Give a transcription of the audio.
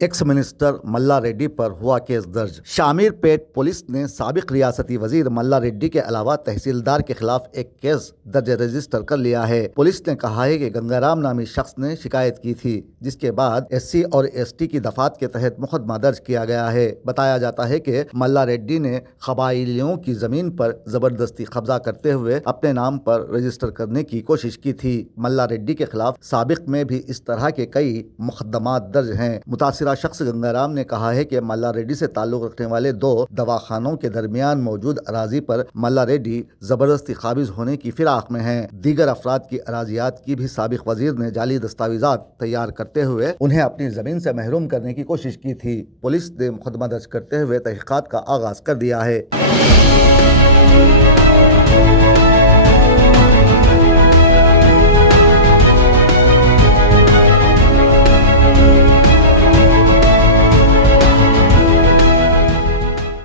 X minister ملا ready پر ہوا case درج۔ شامیر پیٹ پولیس نے سابق ریاستی وزیر ملا ریڈی کے علاوہ تحصیلدار کے خلاف ایک کیس درج رجسٹر کر لیا ہے۔ پولیس نے کہا ہے کہ گنگا رام نامی شخص نے شکایت کی تھی، جس کے بعد SC اور ST کی دفعات کے تحت مقدمہ درج کیا گیا ہے۔ بتایا جاتا ہے کہ ملا ریڈی نے قبائلیوں کی زمین پر زبردستی قبضہ کرتے ہوئے اپنے نام پر رجسٹر کرنے کی کوشش کی تھی۔ ملا ریڈی کے خلاف سابق میں بھی اس طرح کے کئی مقدمات درج ہیں۔ متاثرہ شخص گنگا رام نے کہا ہے کہ ملا ریڈی سے تعلق رکھنے والے 2 دواخانوں کے درمیان موجود اراضی پر ملا ریڈی زبردستی قابض ہونے کی فراق میں ہیں۔ دیگر افراد کی اراضیات کی بھی سابق وزیر نے جعلی دستاویزات تیار کرتے ہوئے انہیں اپنی زمین سے محروم کرنے کی کوشش کی تھی۔ پولیس نے مقدمہ درج کرتے ہوئے تحقیقات کا آغاز کر دیا ہے۔